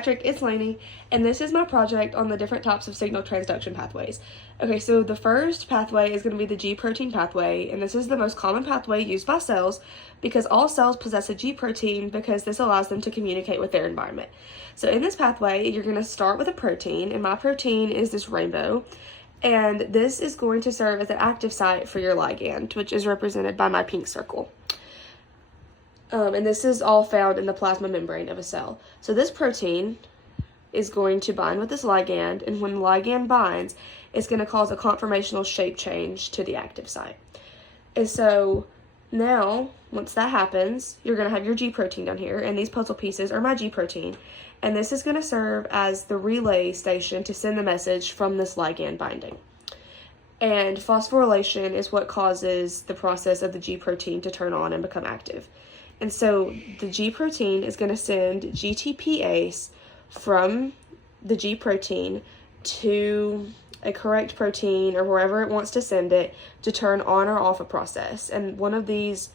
Patrick, it's Lainey, and this is my project on the different types of signal transduction pathways. Okay, so the first pathway is going to be the G protein pathway, and this is the most common pathway used by cells because all cells possess a G protein because this allows them to communicate with their environment. So in this pathway, you're going to start with a protein, and my protein is this rainbow, and this is going to serve as an active site for your ligand, which is represented by my pink circle. And this is all found in the plasma membrane of a cell. So this protein is going to bind with this ligand, and when the ligand binds, it's going to cause a conformational shape change to the active site. And so now, once that happens, you're going to have your G protein down here, and these puzzle pieces are my G protein. And this is going to serve as the relay station to send the message from this ligand binding. And phosphorylation is what causes the process of the G protein to turn on and become active. And so the G protein is going to send GTPase from the G protein to a correct protein or wherever it wants to send it to turn on or off a process. And one of the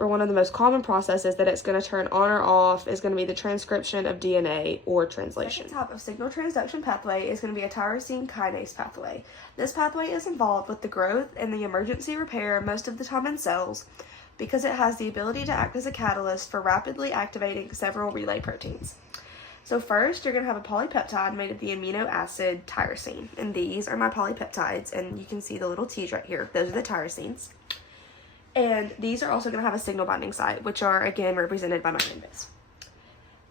most common processes that it's going to turn on or off is going to be the transcription of DNA or translation. The second type of signal transduction pathway is going to be a tyrosine kinase pathway. This pathway is involved with the growth and the emergency repair most of the time in cells, because it has the ability to act as a catalyst for rapidly activating several relay proteins. So first, you're going to have a polypeptide made of the amino acid tyrosine, and these are my polypeptides, and you can see the little T's right here. Those are the tyrosines. And these are also going to have a signal binding site, which are, again, represented by my rainbows.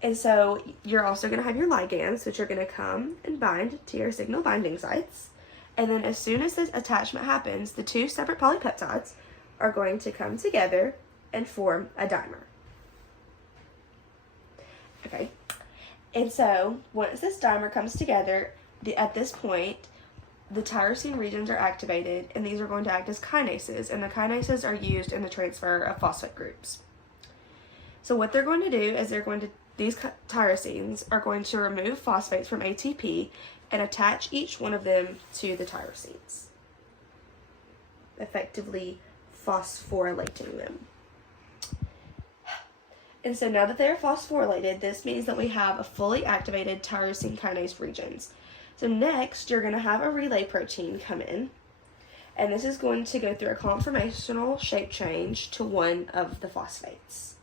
And so you're also going to have your ligands, which are going to come and bind to your signal binding sites. And then as soon as this attachment happens, the two separate polypeptides are going to come together and form a dimer. Okay, and so once this dimer comes together, at this point, the tyrosine regions are activated, and these are going to act as kinases, and the kinases are used in the transfer of phosphate groups. So what they're going to do is these tyrosines are going to remove phosphates from ATP and attach each one of them to the tyrosines, effectively phosphorylating them. And so now that they are phosphorylated, this means that we have a fully activated tyrosine kinase regions. So next, you're going to have a relay protein come in, and this is going to go through a conformational shape change to one of the phosphates,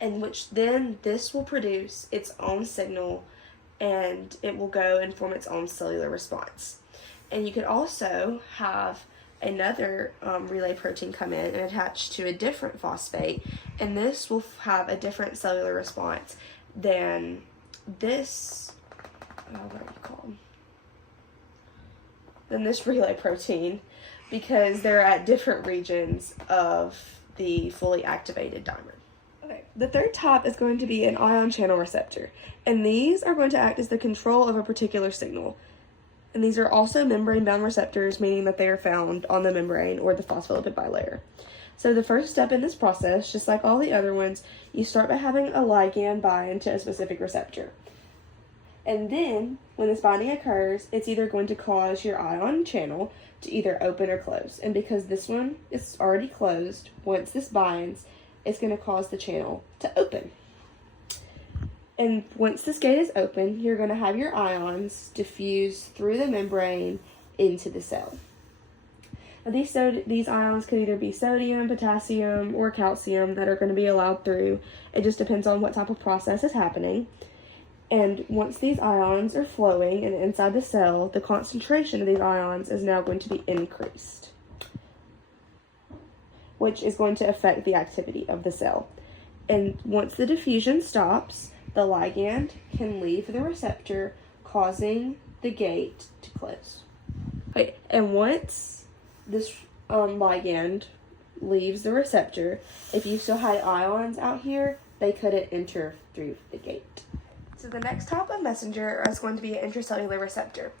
in which then this will produce its own signal, and it will go and form its own cellular response. And you could also have another relay protein come in and attach to a different phosphate, and this will have a different cellular response than this, than this relay protein, because they're at different regions of the fully activated dimer. Okay, the third type is going to be an ion channel receptor, and these are going to act as the control of a particular signal. And these are also membrane-bound receptors, meaning that they are found on the membrane or the phospholipid bilayer. So the first step in this process, just like all the other ones, you start by having a ligand bind to a specific receptor. And then, when this binding occurs, it's either going to cause your ion channel to either open or close. And because this one is already closed, once this binds, it's going to cause the channel to open. And once this gate is open, you're going to have your ions diffuse through the membrane into the cell. Now these ions could either be sodium, potassium, or calcium that are going to be allowed through. It just depends on what type of process is happening. And once these ions are flowing and inside the cell, the concentration of these ions is now going to be increased, which is going to affect the activity of the cell. And once the diffusion stops, the ligand can leave the receptor, causing the gate to close. Okay, and once this ligand leaves the receptor, if you still had ions out here, they couldn't enter through the gate. So the next type of messenger is going to be an intracellular receptor.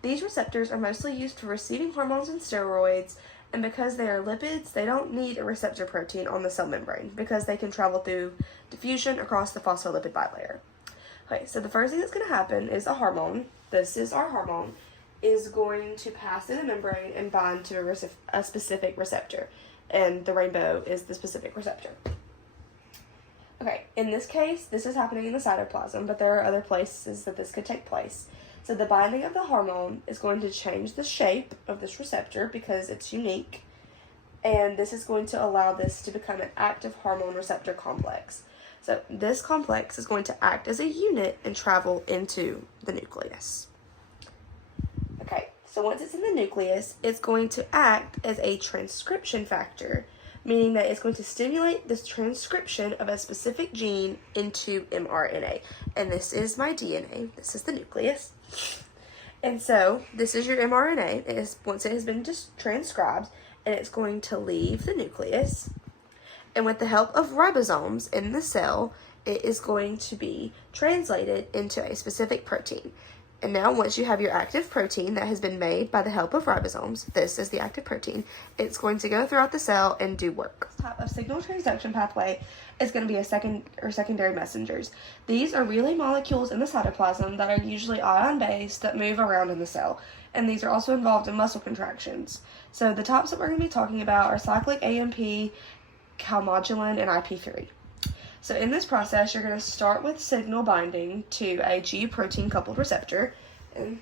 These receptors are mostly used for receiving hormones and steroids, and because they are lipids, they don't need a receptor protein on the cell membrane because they can travel through diffusion across the phospholipid bilayer. Okay, so the first thing that's going to happen is a hormone, this is our hormone, is going to pass through the membrane and bind to a specific receptor, and the rainbow is the specific receptor. Okay, in this case, this is happening in the cytoplasm, but there are other places that this could take place. So the binding of the hormone is going to change the shape of this receptor because it's unique, and this is going to allow this to become an active hormone receptor complex. So this complex is going to act as a unit and travel into the nucleus. Okay, so once it's in the nucleus, it's going to act as a transcription factor, meaning that it's going to stimulate this transcription of a specific gene into mRNA. And this is my DNA. This is the nucleus. And so this is your mRNA. Once it has been just transcribed, and it's going to leave the nucleus. And with the help of ribosomes in the cell, it is going to be translated into a specific protein. And now once you have your active protein that has been made by the help of ribosomes, this is the active protein, it's going to go throughout the cell and do work. This type of signal transduction pathway is going to be a secondary messengers. These are relay molecules in the cytoplasm that are usually ion-based that move around in the cell. And these are also involved in muscle contractions. So the types that we're going to be talking about are cyclic AMP, calmodulin, and IP3. So in this process, you're going to start with signal binding to a G protein coupled receptor. And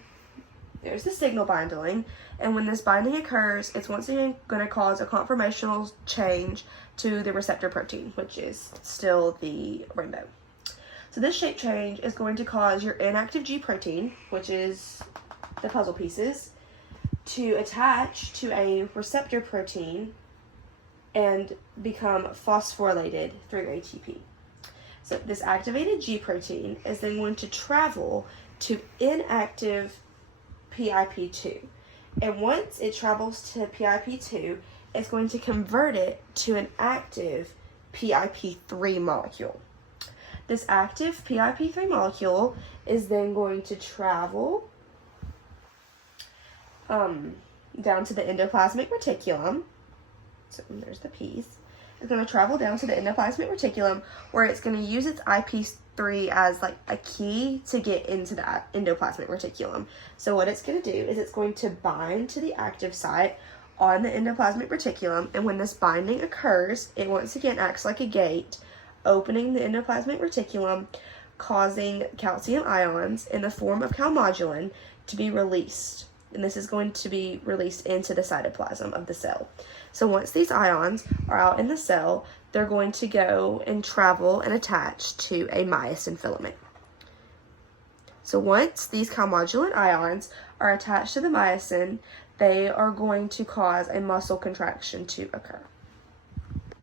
there's the signal binding. And when this binding occurs, it's once again going to cause a conformational change to the receptor protein, which is still the rainbow. So this shape change is going to cause your inactive G protein, which is the puzzle pieces, to attach to a receptor protein and become phosphorylated through ATP. So this activated G protein is then going to travel to inactive PIP2. And once it travels to PIP2, it's going to convert it to an active PIP3 molecule. This active PIP3 molecule is then going to travel down to the endoplasmic reticulum. So there's the piece. It's going to travel down to the endoplasmic reticulum, where it's going to use its IP3 as like a key to get into the endoplasmic reticulum. So what it's going to do is it's going to bind to the active site on the endoplasmic reticulum, and when this binding occurs, it once again acts like a gate, opening the endoplasmic reticulum, causing calcium ions in the form of calmodulin to be released. And this is going to be released into the cytoplasm of the cell. So once these ions are out in the cell, they're going to go and travel and attach to a myosin filament. So once these calmodulin ions are attached to the myosin, they are going to cause a muscle contraction to occur.